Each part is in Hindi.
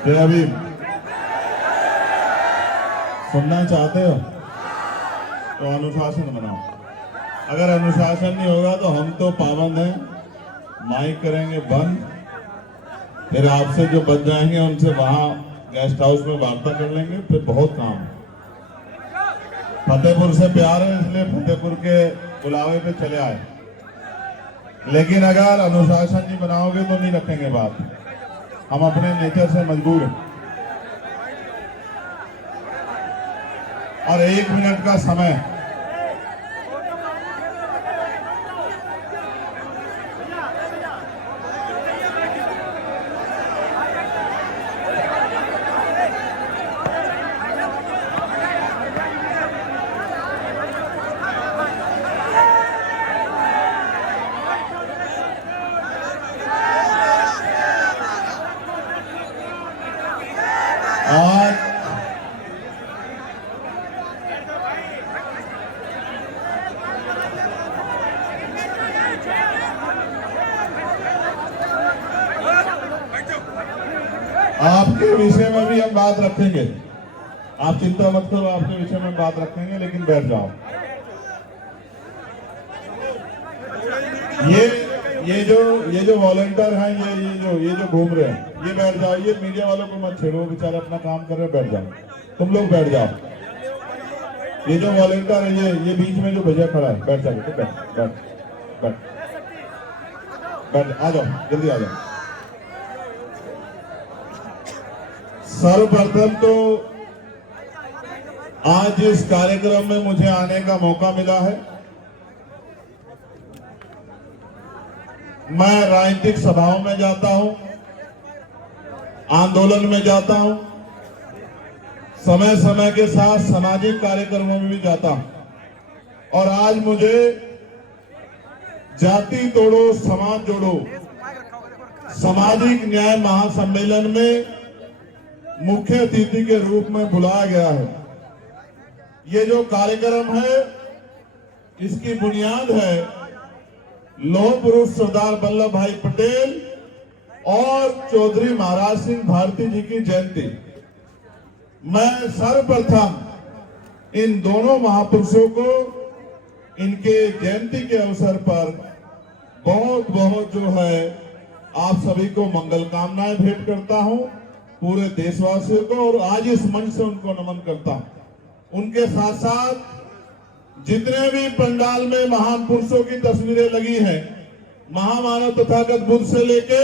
जय अभी सुनना चाहते हो तो अनुशासन बनाओ। अगर अनुशासन नहीं होगा तो हम तो पाबंद हैं, माइक करेंगे बंद, फिर आपसे जो बच जाएंगे उनसे वहां गेस्ट हाउस में वार्ता कर लेंगे, फिर बहुत काम है। फतेहपुर से प्यार है इसलिए फतेहपुर के बुलावे पे चले आए, लेकिन अगर अनुशासन नहीं बनाओगे तो नहीं रखेंगे बात। हम अपने नेचर से मजबूर हैं। और 1 मिनट का समय आज आपके विषय में भी हम बात रखेंगे, आप चिंता मत करो, आपके विषय में बात रखेंगे, लेकिन बैठ जाओ। ये जो वॉलंटियर हैं, ये जो घूम रहे हैं, ये बैठ जाओ। ये मीडिया वालों को मत छेड़ो, बेचारे अपना काम कर रहे हैं, बैठ जाओ। तुम लोग बैठ जाओ। ये जो वॉलंटियर है, ये बीच में जो भैया खड़ा है, बैठ जाओ, बैठ बैठ बैठ बैठ, आ जाओ, जल्दी आ जाओ। सर्वप्रथम तो आज इस कार्यक्रम में मुझे आने का मौका मिला है। मैं राजनीतिक सभाओं में जाता हूं, आंदोलन में जाता हूं, समय समय के साथ सामाजिक कार्यक्रमों में भी जाता हूं। और आज मुझे जाति तोड़ो समाज जोड़ो सामाजिक न्याय महासम्मेलन में मुख्य अतिथि के रूप में बुलाया गया है। ये जो कार्यक्रम है, इसकी बुनियाद है लौह पुरुष सरदार वल्लभ भाई पटेल और चौधरी महाराज सिंह भारती जी की जयंती। मैं सर्वप्रथम इन दोनों महापुरुषों को इनके जयंती के अवसर पर बहुत बहुत जो है आप सभी को मंगल कामनाएं भेंट करता हूं, पूरे देशवासियों को, और आज इस मंच से उनको नमन करता हूं। उनके साथ साथ जितने भी पंडाल में महान पुरुषों की तस्वीरें लगी हैं, महामानव तथागत बुद्ध से लेके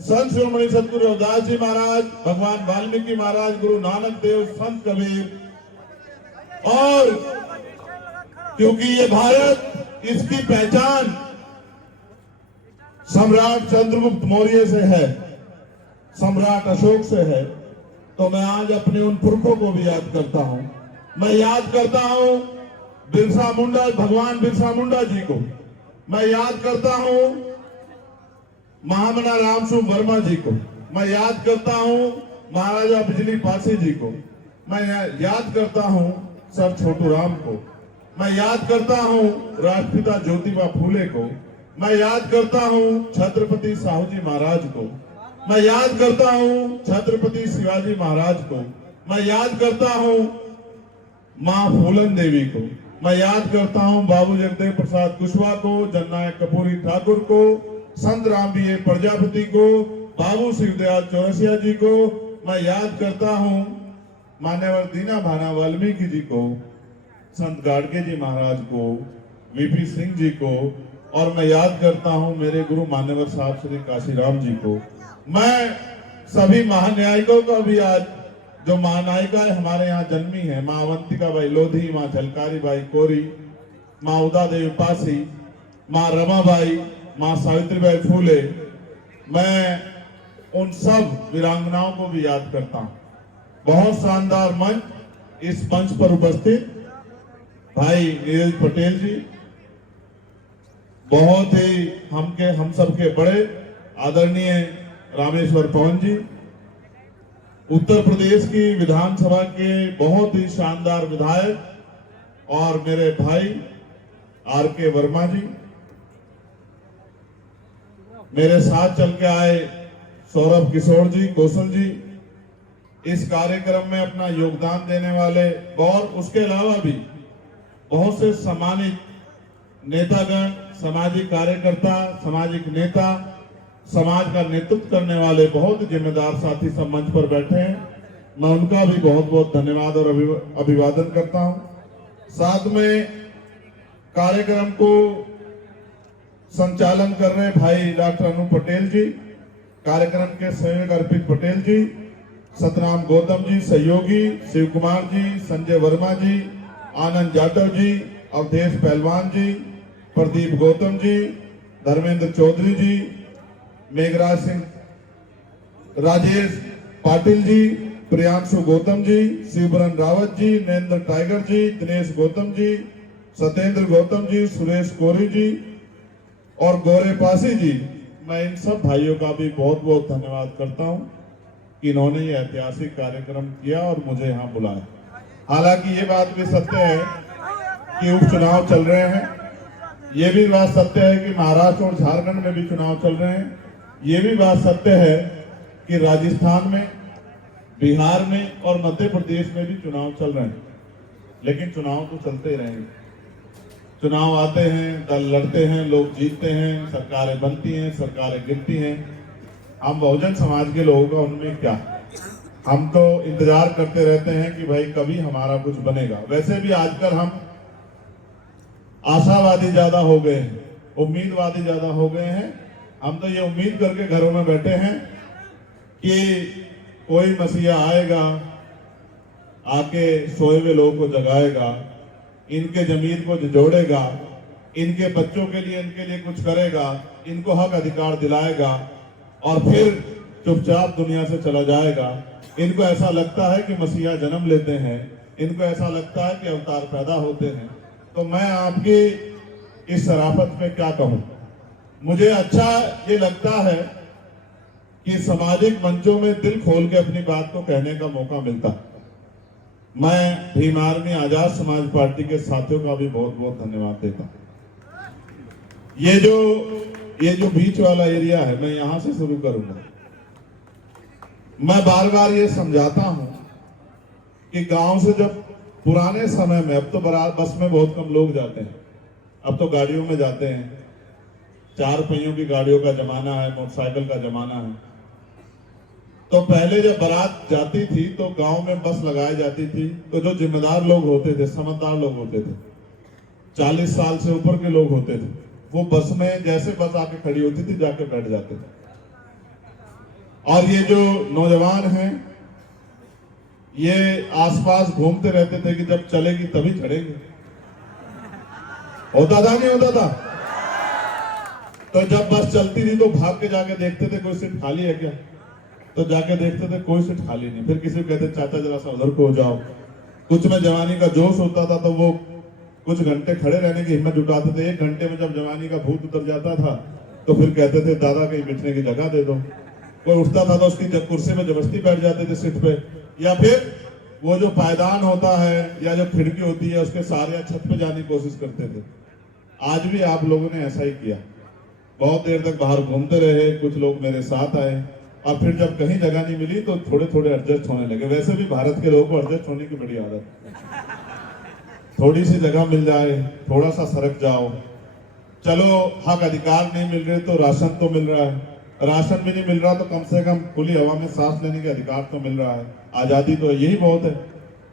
संत शिरोमणि सतगुरु रविदास जी महाराज, भगवान वाल्मीकि महाराज, गुरु नानक देव, संत कबीर, और क्योंकि ये भारत, इसकी पहचान सम्राट चंद्रगुप्त मौर्य से है, सम्राट अशोक से है, तो मैं आज अपने उन पुरखों को भी याद करता हूं। मैं याद करता हूं बिरसा मुंडा, भगवान बिरसा मुंडा जी को। मैं याद करता हूं महामना रामसु वर्मा जी को। मैं याद करता हूं महाराजा बिजली पासी जी को। मैं याद करता हूं सर छोटू राम को। मैं याद करता हूं राष्ट्रपिता ज्योतिबा फूले को। मैं याद करता हूं छत्रपति साहू जी महाराज को। मैं याद करता हूं छत्रपति शिवाजी महाराज को। मैं याद करता हूं मां फूलन देवी को। मैं याद करता हूं बाबू जगदेव प्रसाद कुशवाहा को, जननायक कपूरी ठाकुर को, संत राम बी प्रजापति को, बाबू शिवदयाल चौरसिया जी को। मैं याद करता हूं मान्यवर दीना भाना वाल्मीकि जी को, संत गाड़गे जी महाराज को, वीपी सिंह जी को, और मैं याद करता हूं मेरे गुरु मान्यवर साहब श्री काशीराम जी को। मैं सभी महान्यायिकों का भी आज, जो महानायिकाएं हमारे यहाँ जन्मी है, माँ अवंतिका बाई लोधी, माँ झलकारी बाई कोरी, माँ उदा देवी पासी, माँ रमाबाई, माँ सावित्रीबाई फूले, मैं उन सब वीरांगनाओं को भी याद करता हूँ। बहुत शानदार मंच, इस मंच पर उपस्थित भाई नीरज पटेल जी, बहुत ही हम सबके बड़े आदरणीय रामेश्वर पवन जी, उत्तर प्रदेश की विधानसभा के बहुत ही शानदार विधायक और मेरे भाई आर के वर्मा जी, मेरे साथ चल के आए सौरभ किशोर जी, कौशल जी, इस कार्यक्रम में अपना योगदान देने वाले और उसके अलावा भी बहुत से सम्मानित नेतागण, सामाजिक कार्यकर्ता, सामाजिक नेता, समाज का नेतृत्व करने वाले बहुत जिम्मेदार साथी सब मंच पर बैठे हैं। मैं उनका भी बहुत बहुत धन्यवाद और अभिवादन करता हूं। साथ में कार्यक्रम को संचालन कर रहे भाई डॉक्टर अनु पटेल जी, कार्यक्रम के सहयोग अर्पित पटेल जी, सतनाम गौतम जी सहयोगी, शिव कुमार जी, संजय वर्मा जी, आनंद जाटव जी, अवधेश पहलवान जी, प्रदीप गौतम जी, धर्मेंद्र चौधरी जी, मेघराज सिंह, राजेश पाटिल जी, प्रियांशु गौतम जी, शिवबरन रावत जी, नरेंद्र टाइगर जी, दिनेश गौतम जी, सत्येंद्र गौतम जी, सुरेश कोरी जी और गौरे पासी जी। मैं इन सब भाइयों का भी बहुत बहुत धन्यवाद करता हूं कि इन्होंने ये ऐतिहासिक कार्यक्रम किया और मुझे यहाँ बुलाया। हालांकि ये बात भी सत्य है कि उपचुनाव चल रहे हैं, ये भी बात सत्य है कि महाराष्ट्र और झारखंड में भी चुनाव चल रहे हैं, ये भी बात सत्य है कि राजस्थान में, बिहार में और मध्य प्रदेश में भी चुनाव चल रहे हैं। लेकिन चुनाव तो चलते ही रहेंगे। चुनाव आते हैं, दल लड़ते हैं, लोग जीतते हैं, सरकारें बनती हैं, सरकारें गिरती हैं। हम बहुजन समाज के लोगों का उनमें क्या, हम तो इंतजार करते रहते हैं कि भाई कभी हमारा कुछ बनेगा। वैसे भी आजकल हम आशावादी ज्यादा हो गए हैं, उम्मीदवादी ज्यादा हो गए हैं। हम तो ये उम्मीद करके घरों में बैठे हैं कि कोई मसीहा आएगा, आके सोए हुए लोगों को जगाएगा, इनके जमीन को जोड़ेगा, इनके बच्चों के लिए, इनके लिए कुछ करेगा, इनको हक अधिकार दिलाएगा और फिर चुपचाप दुनिया से चला जाएगा। इनको ऐसा लगता है कि मसीहा जन्म लेते हैं, इनको ऐसा लगता है कि अवतार पैदा होते हैं। तो मैं आपकी इस शराफत में क्या कहूं। मुझे अच्छा ये लगता है कि सामाजिक मंचों में दिल खोल के अपनी बात को कहने का मौका मिलता। मैं भीम आर्मी आजाद समाज पार्टी के साथियों का भी बहुत बहुत धन्यवाद देता। ये जो बीच वाला एरिया है, मैं यहां से शुरू करूंगा। मैं बार बार ये समझाता हूं कि गांव से जब पुराने समय में, अब तो बस में बहुत कम लोग जाते हैं, अब तो गाड़ियों में जाते हैं, 4 पहियों की गाड़ियों का जमाना है, मोटरसाइकिल का जमाना है। तो पहले जब बारात जाती थी तो गांव में बस लगाई जाती थी, तो जो जिम्मेदार लोग होते थे, समझदार लोग होते थे, 40 साल से ऊपर के लोग होते थे, वो बस में जैसे बस आके खड़ी होती थी जाके बैठ जाते थे। और ये जो नौजवान हैं, ये आसपास घूमते रहते थे कि जब चलेगी तभी चढ़ेंगे। होता था नहीं होता था? तो जब बस चलती थी तो भाग के जाके देखते थे कोई सीट खाली है क्या, तो जाके देखते थे कोई सीट खाली नहीं। फिर किसी को कहते चाचा जरा सा उधर को हो जाओ। कुछ में जवानी का जोश होता था तो वो कुछ घंटे खड़े रहने की हिम्मत जुटाते थे। 1 घंटे में जब जवानी का भूत उतर जाता था तो फिर कहते थे दादा कहीं बिछने की जगह दे दो। कोई उठता था तो उसकी कुर्सी में जबरदस्ती बैठ जाते थे सीट पे, या फिर वो जो पायदान होता है या जो खिड़की होती है उसके सारे छत पे जाने की कोशिश करते थे। आज भी आप लोगों ने ऐसा ही किया, बहुत देर तक बाहर घूमते रहे, कुछ लोग मेरे साथ आए और फिर जब कहीं जगह नहीं मिली तो थोड़े थोड़े एडजस्ट होने लगे। वैसे भी भारत के लोगों को एडजस्ट होने की बड़ी आदत है। थोड़ी सी जगह मिल जाए, थोड़ा सा सरक जाओ, चलो हक अधिकार नहीं मिल रहे तो राशन तो मिल रहा है, राशन भी नहीं मिल रहा तो कम से कम खुली हवा में सांस लेने के अधिकार तो मिल रहा है। आजादी तो यही बहुत है।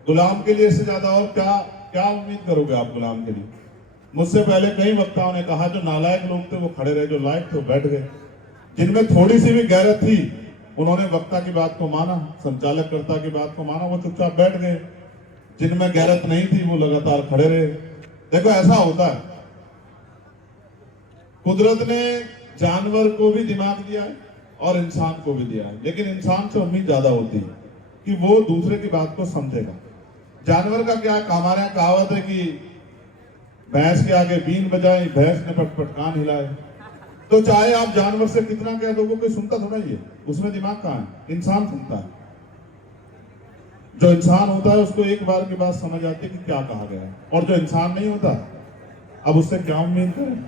गुलाम के लिए इससे ज्यादा और क्या क्या उम्मीद करोगे आप गुलाम के लिए। मुझसे पहले कई वक्ताओं ने कहा जो नालायक लोग थे वो खड़े रहे, जो लायक थे वो बैठ गए। जिनमें थोड़ी सी भी गैरत थी उन्होंने वक्ता की बात को माना, संचालककर्ता की बात को माना, वो चुपचाप बैठ गए। जिनमें गैरत नहीं थी वो लगातार खड़े रहे। देखो ऐसा होता है, कुदरत ने जानवर को भी दिमाग दिया है और इंसान को भी दिया है, लेकिन इंसान से उम्मीद ज्यादा होती है कि वो दूसरे की बात को समझेगा। जानवर का क्या, हमारे यहाँ कहावत है कि भैंस के आगे बीन बजाई, भैंस ने पटपट कान हिलाए। तो चाहे आप जानवर से कितना कह दोगे कोई सुनता थोड़ा ही है, उसमें दिमाग कहाँ है, इंसान सुनता है। जो इंसान होता है उसको एक बार की बात समझ आती है कि क्या कहा गया है, और जो इंसान नहीं होता अब उससे क्या उम्मीद करें।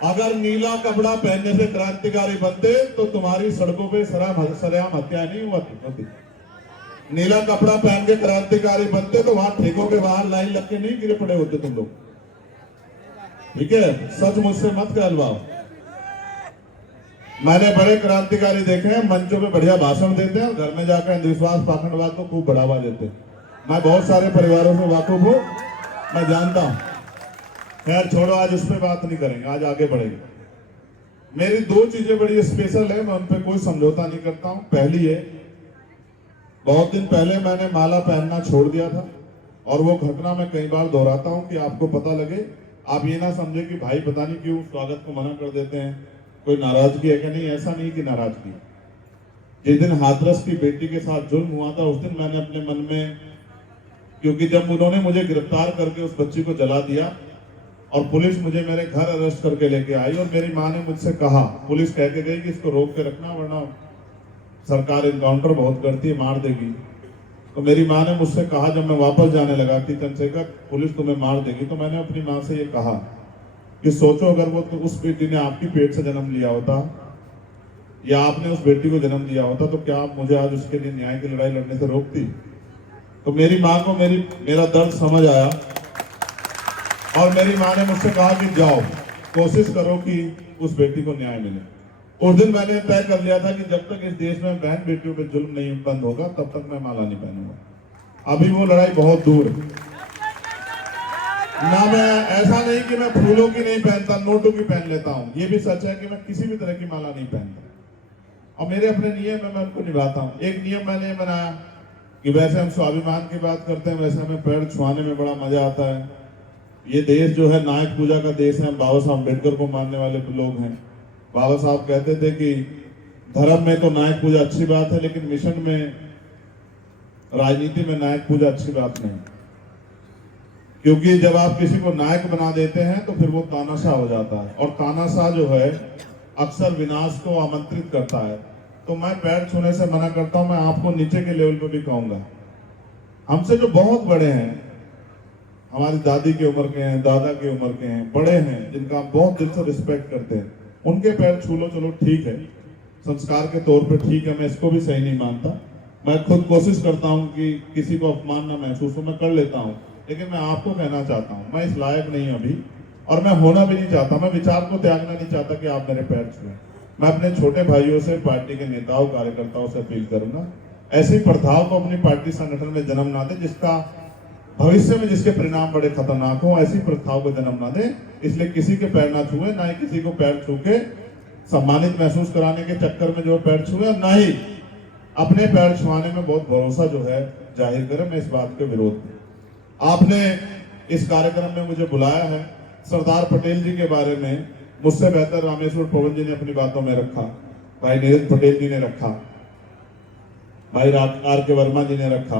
अगर नीला कपड़ा पहनने से क्रांतिकारी बनते तो तुम्हारी सड़कों पे सरेआम हत्या नहीं हुआ होती। नीला कपड़ा पहन के क्रांतिकारी बनते तो वहां ठेकों के बाहर लाइन लग के नहीं गिरे पड़े होते तुम लोग। ठीक है, सच मुझसे मत कहलवाओ। मैंने बड़े क्रांतिकारी देखे हैं, मंचों पे बढ़िया भाषण देते हैं और घर में जाकर अंधविश्वास पाखंडवाद को खूब बढ़ावा देते हैं। मैं बहुत सारे परिवारों से वाकिफ हूं, मैं जानता हूं। खैर छोड़ो, आज उस पर बात नहीं करेंगे, आज आगे बढ़ेंगे। मेरी दो चीजें बड़ी स्पेशल है, मैं उन पर कोई समझौता नहीं करता हूं। पहली है, बहुत दिन पहले मैंने माला पहनना छोड़ दिया था और वो घटना मैं कई बार दोहराता हूं कि आपको पता लगे, आप ये ना समझे कि भाई पता नहीं क्यों स्वागत को मना कर देते हैं, कोई नाराजगी है क्या? नहीं, ऐसा नहीं कि नाराजगी। जिस दिन हाथरस की बेटी के साथ जुल्म हुआ था उस दिन मैंने अपने मन में, क्योंकि जब उन्होंने मुझे गिरफ्तार करके उस बच्ची को जला दिया और पुलिस मुझे मेरे घर अरेस्ट करके लेके आई और मेरी माँ ने मुझसे कहा, पुलिस कह के गई कि इसको रोक के रखना वरना सरकार एनकाउंटर बहुत करती है, मार देगी। तो मेरी माँ ने मुझसे कहा जब मैं वापस जाने लगा कि चंद्रशेखर पुलिस तुम्हें मार देगी, तो मैंने अपनी माँ से ये कहा कि सोचो अगर वो तो उस बेटी ने आपकी पेट से जन्म लिया होता या आपने उस बेटी को जन्म दिया होता तो क्या आप मुझे आज उसके लिए न्याय की लड़ाई लड़ने से रोकती? तो मेरी माँ को मेरा दर्द समझ आया और मेरी माँ ने मुझसे कहा कि जाओ कोशिश करो कि उस बेटी को न्याय मिले। उस दिन मैंने तय कर लिया था कि जब तक इस देश में बहन बेटियों पे जुल्म नहीं बंद होगा तब तक मैं माला नहीं पहनूंगा। अभी वो लड़ाई बहुत दूर है ना। मैं ऐसा नहीं कि मैं फूलों की नहीं पहनता, नोटों की पहन लेता हूँ। ये भी सच है कि मैं किसी भी तरह की माला नहीं पहनता और मेरे अपने नियम है, मैं उनको निभाता हूँ। एक नियम मैंने बनाया कि वैसे हम स्वाभिमान की बात करते हैं, वैसे हमें पैर छुआने में बड़ा मजा आता है। ये देश जो है नायक पूजा का देश है, हम बाबा साहब अम्बेडकर को मानने वाले लोग हैं। बाबा साहब कहते थे कि धर्म में तो नायक पूजा अच्छी बात है, लेकिन मिशन में, राजनीति में नायक पूजा अच्छी बात नहीं, क्योंकि जब आप किसी को नायक बना देते हैं तो फिर वो तानाशाह हो जाता है और तानाशाह जो है अक्सर विनाश को आमंत्रित करता है। तो मैं पैर छूने से मना करता हूं। मैं आपको नीचे के लेवल पे भी कहूंगा, हमसे जो बहुत बड़े हैं, हमारी दादी की उम्र के हैं, दादा की उम्र के हैं, बड़े हैं जिनका हम बहुत दिल से रिस्पेक्ट करते हैं, उनके पैर छू लो, चलो ठीक है, संस्कार के तौर पे ठीक है, मैं इसको भी सही नहीं मानता। मैं खुद कोशिश करता हूं कि किसी को अपमान ना महसूस हो, मैं कर लेता हूं, लेकिन मैं आपको कहना चाहता हूं मैं इस लायक नहीं अभी और मैं होना भी नहीं चाहता। मैं विचार को त्यागना नहीं चाहता कि आप मेरे पैर छुएं। मैं अपने छोटे भाइयों से, पार्टी के नेताओं कार्यकर्ताओं से अपील करूंगा, ऐसी प्रथाओं को अपनी पार्टी संगठन में जन्म ना दे जिसका भविष्य में जिसके परिणाम बड़े खतरनाक हो। ऐसी प्रथाओं को जन्म ना दे, इसलिए किसी के पैर ना छुए, ना ही किसी को पैर छू के सम्मानित महसूस कराने के चक्कर में जो पैर छुए, और ना ही अपने पैर छुआने में बहुत भरोसा जो है जाहिर करें। मैं इस बात के विरोध में, आपने इस कार्यक्रम में मुझे बुलाया है, सरदार पटेल जी के बारे में मुझसे बेहतर रामेश्वर पवन जी ने अपनी बातों में रखा, भाई नीरज पटेल जी ने रखा, भाई आर के वर्मा जी ने रखा।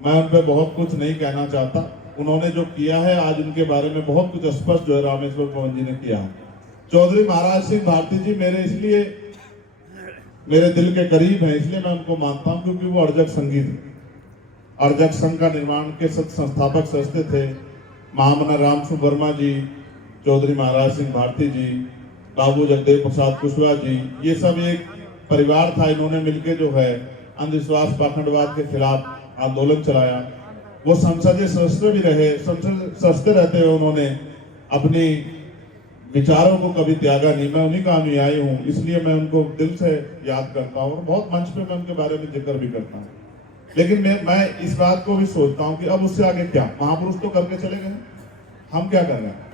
मैं उन पर बहुत कुछ नहीं कहना चाहता, उन्होंने जो किया है आज उनके बारे में बहुत कुछ स्पष्ट जो है रामेश्वर पवन जी ने किया है। चौधरी महाराज सिंह भारती जी मेरे दिल के करीब हैं, इसलिए मैं उनको मानता हूं क्योंकि वो अर्जक संगीत, अर्जक संघ का निर्माण के संस्थापक सदस्य थे। महामना राम सुवर्मा जी, चौधरी महाराज सिंह भारती जी, बाबू जगदेव प्रसाद कुशवाहा जी, ये सब एक परिवार था। इन्होंने मिलकर जो है अंधविश्वास पाखंडवाद के खिलाफ आंदोलन चलाया। वो संसदीय सदस्य भी रहे, संसद सदस्य रहते हुए उन्होंने अपनी विचारों को कभी त्यागा नहीं। मैं उन्हीं का अनुयायी हूँ, इसलिए मैं उनको दिल से याद करता हूँ और बहुत मंच पे मैं उनके बारे में जिक्र भी करता हूँ। लेकिन मैं इस बात को भी सोचता हूँ कि अब उससे आगे क्या, महापुरुष तो करके चले गए, हम क्या कर रहे हैं?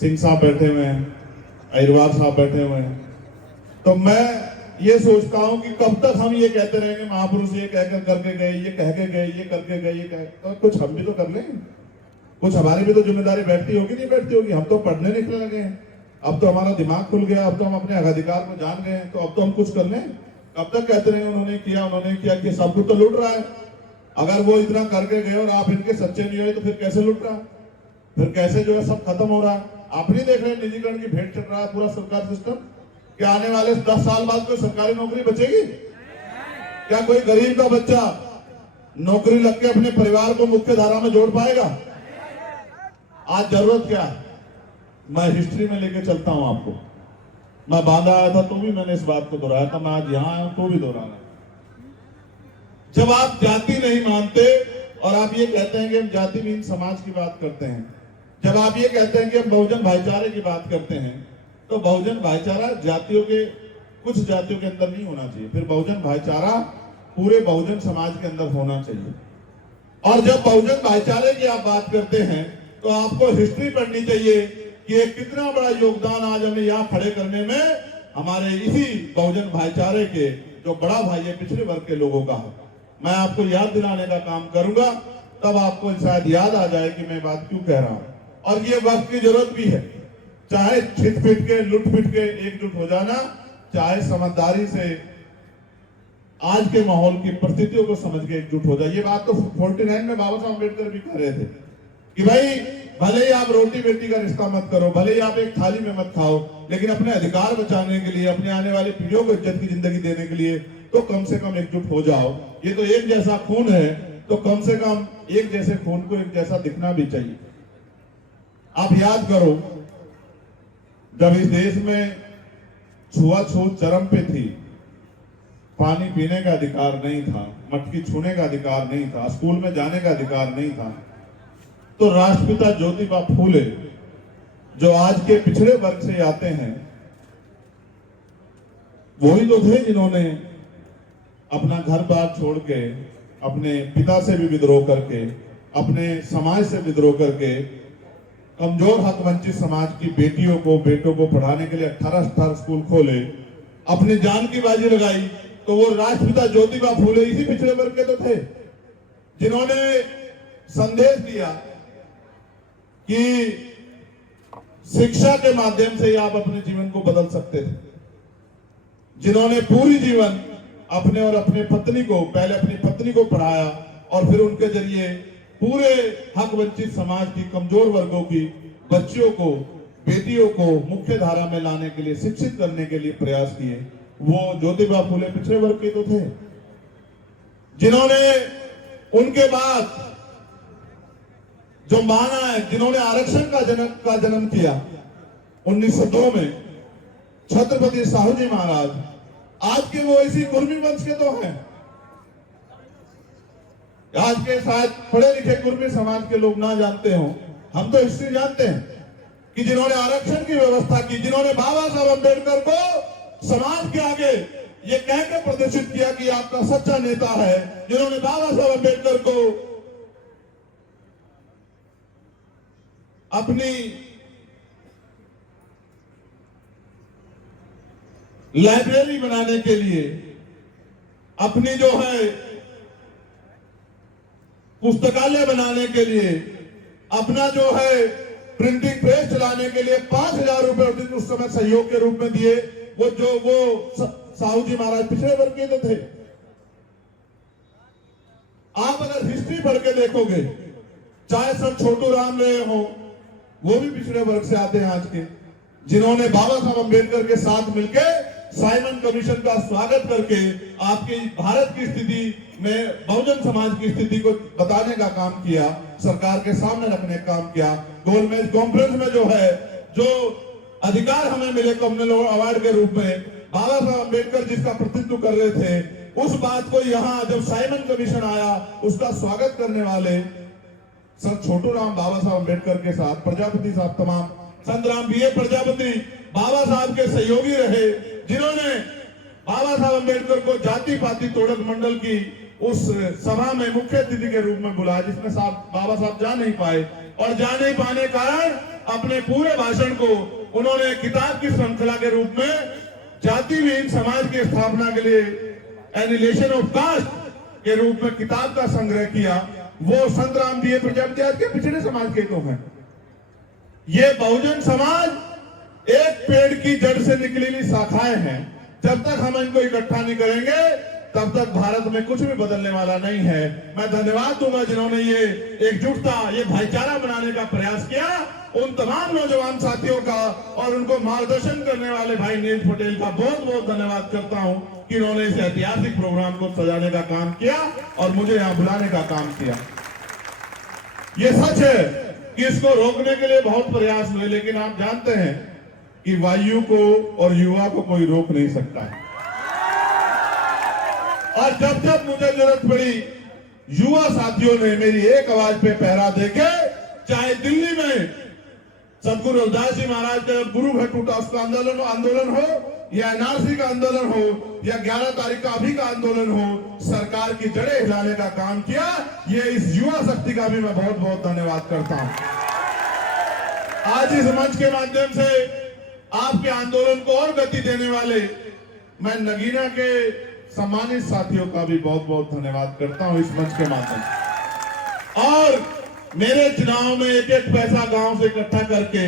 सिंह साहब बैठे हुए हैं, अहिरवार साहब बैठे हुए हैं, तो मैं ये सोचता हूं कि कब तक हम ये कहते रहेंगे महापुरुष ये कहकर करके गए, ये कह के गए, ये करके गए, ये कह, तो कुछ हम भी तो कर लें, कुछ हमारी भी तो जिम्मेदारी बैठती होगी नहीं बैठती होगी। हम तो पढ़ने निकलने लगे हैं, अब तो हमारा दिमाग खुल गया, अब तो हम अपने अधिकार को जान गए हैं, तो अब तो हम कुछ कर लें। कब तक कहते रहेंगे उन्होंने किया कि सब कुछ तो लूट रहा है। अगर वो इतना करके गए और आप इनके सच्चे नहीं हुए तो फिर कैसे लूट रहा, फिर कैसे जो है सब खत्म हो रहा है? आप नहीं देख रहे निजीकरण की भेंट चढ़ रहा है पूरा सरकार सिस्टम। क्या आने वाले 10 साल बाद कोई सरकारी नौकरी बचेगी? क्या कोई गरीब का बच्चा नौकरी लग के अपने परिवार को मुख्य धारा में जोड़ पाएगा? आज जरूरत क्या है? मैं हिस्ट्री में लेके चलता हूं आपको। मैं बांदा आया था तो भी मैंने इस बात को दोहराया था, मैं आज यहां आया हूं तो भी दोहरा रहा हूं। जब आप जाति नहीं मानते और आप ये कहते हैं कि हम जाति विहीन समाज की बात करते हैं, जब आप ये कहते हैं कि हम बहुजन भाईचारे की बात करते हैं, तो बहुजन भाईचारा जातियों के, कुछ जातियों के अंदर नहीं होना चाहिए, फिर बहुजन भाईचारा पूरे बहुजन समाज के अंदर होना चाहिए। और जब बहुजन भाईचारे की आप बात करते हैं तो आपको हिस्ट्री पढ़नी चाहिए कि एक कितना बड़ा योगदान आज हमें यहाँ खड़े करने में हमारे इसी बहुजन भाईचारे के जो बड़ा भाई है पिछड़े वर्ग के लोगों का है। मैं आपको याद दिलाने का काम करूंगा, तब आपको शायद याद आ जाए कि मैं बात क्यों कह रहा हूं। और ये वक्त की जरूरत भी है, चाहे छिट फिट के लुट फिट के एकजुट हो जाना, चाहे समझदारी से आज के माहौल की परिस्थितियों को समझ के एकजुट हो जाए। ये बात तो 49 में बाबा साहब अम्बेडकर भी कह रहे थे कि भाई भले ही आप रोटी बेटी का रिश्ता मत करो, भले ही आप एक थाली में मत खाओ, लेकिन अपने अधिकार बचाने के लिए, अपने आने वाली पीढ़ियों को इज्जत की जिंदगी देने के लिए तो कम से कम एकजुट हो जाओ। ये तो एक जैसा खून है, तो कम से कम एक जैसे खून को एक जैसा दिखना भी चाहिए। आप याद करो, जब इस देश में छुआछूत चरम पे थी, पानी पीने का अधिकार नहीं था, मटकी छूने का अधिकार नहीं था, स्कूल में जाने का अधिकार नहीं था, तो राष्ट्रपिता ज्योतिबा फूले जो आज के पिछड़े वर्ग से आते हैं, वही तो थे जिन्होंने अपना घर बार छोड़ के, अपने पिता से भी विद्रोह करके, अपने समाज से विद्रोह करके, कमजोर हक वंचित समाज की बेटियों को, बेटों को पढ़ाने के लिए 18 स्कूल खोले, अपनी जान की बाजी लगाई। तो वो राष्ट्रपिता ज्योतिबा फूले इसी पिछड़े वर्ग के तो थे जिन्होंने संदेश दिया कि शिक्षा के माध्यम से ही आप अपने जीवन को बदल सकते थे, जिन्होंने पूरी जीवन अपने और अपने पत्नी को, पहले अपनी पत्नी को पढ़ाया और फिर उनके जरिए पूरे हक वंचित समाज की, कमजोर वर्गों की बच्चियों को, बेटियों को मुख्य धारा में लाने के लिए, शिक्षित करने के लिए प्रयास किए। वो ज्योतिबा फूले पिछड़े वर्ग के तो थे जिन्होंने उनके बाद जो माना है, जिन्होंने आरक्षण का जन्म किया 1902 में, छत्रपति साहू जी महाराज, आज के वो इसी कुर्मी वंश के तो हैं। आज के शायद पढ़े लिखे कुर्मी समाज के लोग ना जानते हो, हम तो हिस्ट्री जानते हैं कि जिन्होंने आरक्षण की व्यवस्था की, जिन्होंने बाबा साहब अम्बेडकर को समाज के आगे ये कहकर प्रदर्शित किया कि आपका सच्चा नेता है, जिन्होंने बाबा साहब अम्बेडकर को अपनी लाइब्रेरी बनाने के लिए, अपनी जो है पुस्तकालय बनाने के लिए, अपना जो है प्रिंटिंग प्रेस चलाने के लिए 5,000 रुपए उस समय सहयोग के रूप में दिए। वो साहू जी महाराज पिछड़े वर्ग के तो थे। आप अगर हिस्ट्री पढ़ के देखोगे, चाहे सर छोटू राम रहे हो, वो भी पिछड़े वर्ग से आते हैं आज के, जिन्होंने बाबा साहब अम्बेडकर के साथ मिलकर साइमन कमीशन का स्वागत करके आपकी भारत की स्थिति में, बहुजन समाज की स्थिति को बताने का काम किया, सरकार के सामने रखने का काम किया। गोलमेज कॉन्फ्रेंस में जो है, जो अधिकार हमें मिले कॉमनवेल्थ अवार्ड के रूप में, बाबा साहब अम्बेडकर जिसका प्रतिनिधित्व कर रहे थे, उस बात को यहाँ जब साइमन कमीशन आया, उसका स्वागत करने वाले सर छोटू राम बाबा साहब अम्बेडकर के साथ, प्रजापति साहब, तमाम संतराम बीए प्रजापति बाबा साहब के सहयोगी रहे, जिन्होंने बाबा साहब अम्बेडकर को जाति पाति तोड़क मंडल की उस सभा में मुख्य अतिथि के रूप में बुलाया, जिसमें बाबा साहब जा नहीं पाए, और जा नहीं पाने कारण अपने पूरे भाषण को उन्होंने किताब की श्रृंखला के रूप में जाति विहीन समाज की स्थापना के लिए एनिलेशन ऑफ कास्ट के रूप में किताब का संग्रह किया। वो संतराम बीए प्रजापति आज के पिछड़े समाज के तो हैं। ये बहुजन समाज एक पेड़ की जड़ से निकली हुई शाखाएं हैं। जब तक हम इनको इकट्ठा नहीं करेंगे, तब तक भारत में कुछ भी बदलने वाला नहीं है। मैं धन्यवाद दूंगा जिन्होंने ये एकजुटता, ये भाईचारा बनाने का प्रयास किया, उन तमाम नौजवान साथियों का और उनको मार्गदर्शन करने वाले भाई नीरज पटेल का बहुत बहुत धन्यवाद करता हूं कि उन्होंने इस ऐतिहासिक प्रोग्राम को सजाने का काम किया और मुझे यहां बुलाने का काम किया। ये सच है कि इसको रोकने के लिए बहुत प्रयास हुए, लेकिन आप जानते हैं कि वायु को और युवा को कोई रोक नहीं सकता है। और जब जब मुझे जरूरत पड़ी, युवा साथियों ने मेरी एक आवाज पे पहरा देके, चाहे दिल्ली में सदगुरु रविदास जी महाराज का गुरु घर टूटा उसका आंदोलन हो, या एनआरसी का आंदोलन हो, या 11 तारीख का अभी का आंदोलन हो, सरकार की जड़ें हिलाने का काम किया। ये इस युवा शक्ति का भी मैं बहुत बहुत धन्यवाद करता हूं। आज इस मंच के माध्यम से आपके आंदोलन को और गति देने वाले मैं नगीना के सम्मानित साथियों का भी बहुत बहुत धन्यवाद करता हूं इस मंच के माध्यम से। और मेरे चुनाव में एक एक पैसा गांव से इकट्ठा करके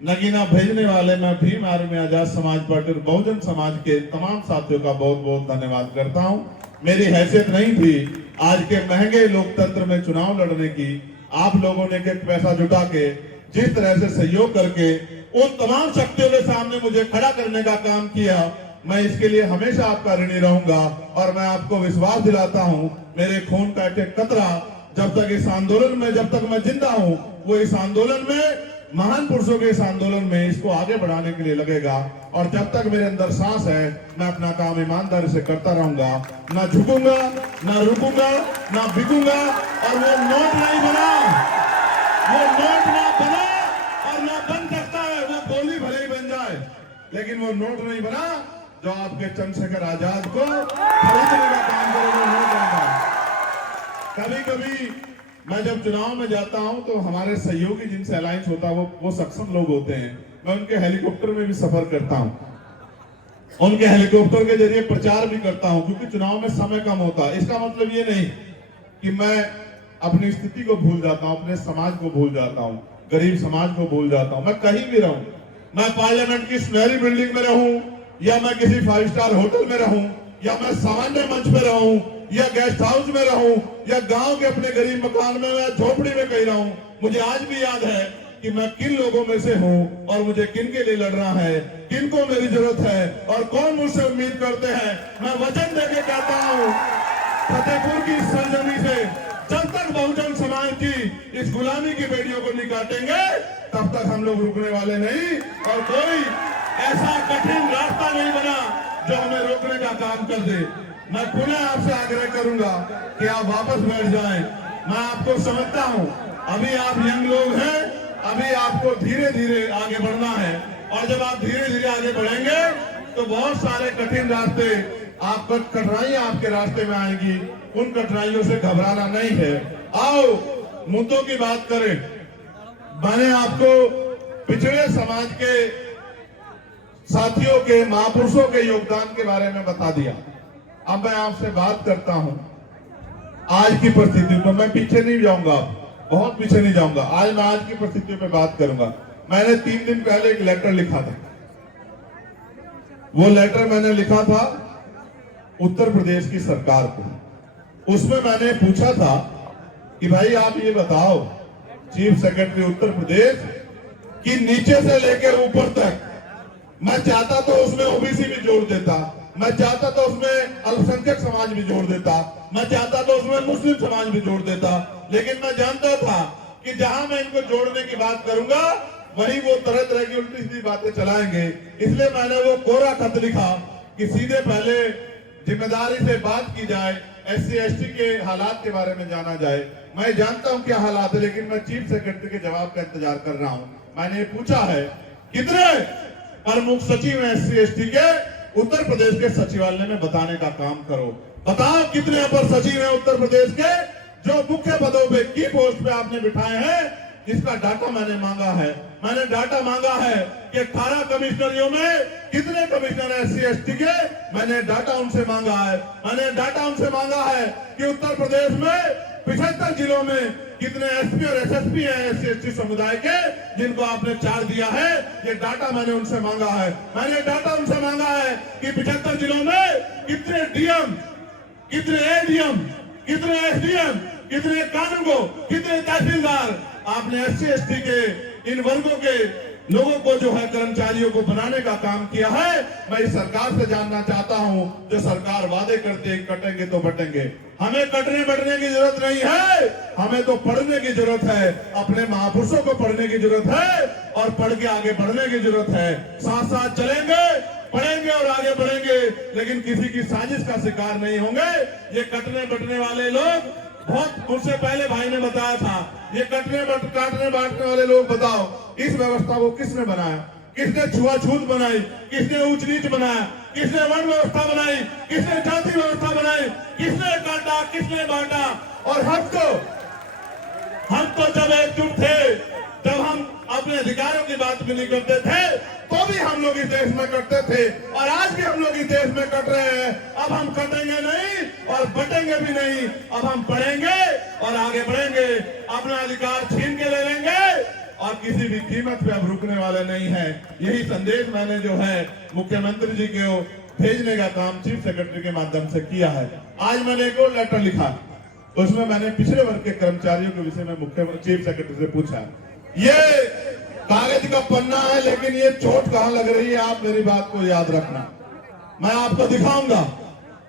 नगीना भेजने वाले मैं भीम आर्मी आजाद समाज पार्टी और बहुजन समाज के तमाम साथियों का बहुत बहुत धन्यवाद करता हूं। मेरी हैसियत नहीं थी आज के महंगे लोकतंत्र में चुनाव लड़ने की। आप लोगों ने एक पैसा जुटा के जिस तरह से सहयोग करके उन तमाम शक्तियों के सामने मुझे खड़ा करने का काम किया, मैं इसके लिए हमेशा आपका ऋणी रहूंगा। और मैं आपको विश्वास दिलाता हूं, मेरे खून का एक एक कतरा जब तक इस आंदोलन में, जब तक मैं जिंदा हूं, वो इस आंदोलन में, महान पुरुषों के इस आंदोलन में इसको आगे बढ़ाने के लिए लगेगा। और जब तक मेरे अंदर सांस है, मैं अपना काम ईमानदारी से करता रहूंगा, ना झुकूंगा, ना रुकूंगा, ना बिकूंगा। और वो नोट नहीं बना, वो नोट ना बना और ना बन सकता है। वो गोली भले ही बन जाए, लेकिन वो नोट नहीं बना जो आपके चंद्रशेखर आजाद को खरीदने का काम करेगा। नोट बनेगा। कभी कभी मैं जब चुनाव में जाता हूं तो हमारे सहयोगी जिनसे अलायंस होता है वो सक्षम लोग होते हैं। मैं उनके हेलीकॉप्टर में भी सफर करता हूं, उनके हेलीकॉप्टर के जरिए प्रचार भी करता हूं, क्योंकि चुनाव में समय कम होता है। इसका मतलब ये नहीं कि मैं अपनी स्थिति को भूल जाता हूं, अपने समाज को भूल जाता हूं, गरीब समाज को भूल जाता हूं। मैं कहीं भी रहूं, मैं पार्लियामेंट की सुनहरी बिल्डिंग में रहूं, या मैं किसी 5 स्टार होटल में रहूं, या मैं सामान्य मंच में रहूं, या गेस्ट हाउस में रहूं, या गांव के अपने गरीब मकान में, या झोपड़ी में कहीं रहूं, मुझे आज भी याद है कि मैं किन लोगों में से हूं और मुझे किन के लिए लड़ रहा है, किन को मेरी जरूरत है और कौन मुझसे उम्मीद करते हैं। मैं वचन देके कहता हूं, फतेहपुर की सरजमी से जब तक बहुजन समाज की इस गुलामी की बेड़ियों को नहीं काटेंगे, तब तक हम लोग रुकने वाले नहीं। और कोई ऐसा कठिन रास्ता नहीं बना जो हमें रोकने का काम कर दे। मैं पुनः आपसे आग्रह करूंगा कि आप वापस बैठ जाएं। मैं आपको समझता हूं, अभी आप यंग लोग हैं, अभी आपको धीरे धीरे आगे बढ़ना है। और जब आप धीरे धीरे आगे बढ़ेंगे तो बहुत सारे कठिन रास्ते, आपको कठिनाइयां आपके रास्ते में आएंगी। उन कठिनाइयों से घबराना नहीं है। आओ मुद्दों की बात करें। मैंने आपको पिछड़े समाज के साथियों के, महापुरुषों के योगदान के बारे में बता दिया। अब मैं आपसे बात करता हूं आज की परिस्थिति पर। मैं पीछे नहीं जाऊंगा, बहुत पीछे नहीं जाऊंगा। आज मैं आज की परिस्थितियों पे बात करूंगा। मैंने 3 दिन पहले एक लेटर लिखा था। वो लेटर मैंने लिखा था उत्तर प्रदेश की सरकार को। उसमें मैंने पूछा था कि भाई आप ये बताओ, चीफ सेक्रेटरी उत्तर प्रदेश, कि नीचे से लेकर ऊपर तक, मैं चाहता तो उसमें ओबीसी भी जोड़ देता, मैं चाहता तो उसमें अल्पसंख्यक समाज भी जोड़ देता, मैं चाहता तो उसमें मुस्लिम समाज भी जोड़ देता, लेकिन मैं जानता था कि जहां मैं इनको जोड़ने की बात करूंगा वहीं वो तरह तरह की उल्टी सीधी बातें चलाएंगे। इसलिए मैंने वो कोरा खत लिखा कि सीधे पहले जिम्मेदारी से बात की जाए, SC ST के हालात के बारे में जाना जाए। मैं जानता हूं क्या हालात है, लेकिन मैं चीफ सेक्रेटरी के जवाब का इंतजार कर रहा हूं। मैंने पूछा है कितने प्रमुख सचिव हैं SC ST के, उत्तर प्रदेश के सचिवालय में बताने का काम करो। बताओ कितने अपर सचिव हैं उत्तर प्रदेश के जो मुख्य पदों पे, की पोस्ट पे आपने बिठाए हैं। इसका डाटा मैंने मांगा है। मैंने डाटा मांगा है कि 18 कमिश्नरियों में कितने कमिश्नर हैं SC ST के, मैंने डाटा उनसे मांगा है। मैंने डाटा उनसे मांगा है कि उत्तर प्रदेश में 75 जिलों में कितने SP और SSP हैं SC ST समुदाय के, जिनको आपने चार्ज दिया है। ये डाटा मैंने उनसे मांगा है। मैंने डाटा उनसे मांगा है कि 75 जिलों में कितने DM, कितने ADM, कितने SDM, कितने कानूनगो, कितने तहसीलदार आपने SC ST के इन वर्गों के लोगों को जो है कर्मचारियों को बनाने का काम किया है। मैं इस सरकार से जानना चाहता हूं, जो सरकार वादे करते हैं कटेंगे तो बटेंगे, हमें कटने बढ़ने की जरूरत नहीं है, हमें तो पढ़ने की जरूरत है, अपने महापुरुषों को पढ़ने की जरूरत है और पढ़ के आगे बढ़ने की जरूरत है। साथ साथ चलेंगे, पढ़ेंगे और आगे बढ़ेंगे, लेकिन किसी की साजिश का शिकार नहीं होंगे। ये कटने बटने वाले लोग, बहुत मुझसे पहले भाई ने बताया था, ये काटने बांटने वाले लोग, बताओ इस व्यवस्था को किसने बनाया? किसने छुआछूत बनाई? किसने ऊंच नीच बनाया? किसने वर्ण व्यवस्था बनाई? किसने जाति व्यवस्था बनाई? किसने काटा? किसने बांटा? और हम तो जब एकजुट थे, जब हम अपने अधिकारों की बात भी नहीं करते थे, तो भी हम लोग इस देश में कटते थे और आज भी हम लोग इस देश में कट रहे हैं। अब हम कटेंगे नहीं और बटेंगे भी नहीं। अब हम पढ़ेंगे और आगे बढ़ेंगे, अपना अधिकार छीन के ले लेंगे और किसी भी कीमत पे अब रुकने वाले नहीं है। यही संदेश मैंने जो है मुख्यमंत्री जी को भेजने का काम चीफ सेक्रेटरी के माध्यम से किया है। आज मैंने एक और लेटर लिखा, उसमें मैंने पिछड़े वर्ग के कर्मचारियों के विषय में चीफ सेक्रेटरी से पूछा। ये कागज का पन्ना है, लेकिन ये चोट कहां लग रही है, आप मेरी बात को याद रखना। मैं आपको दिखाऊंगा।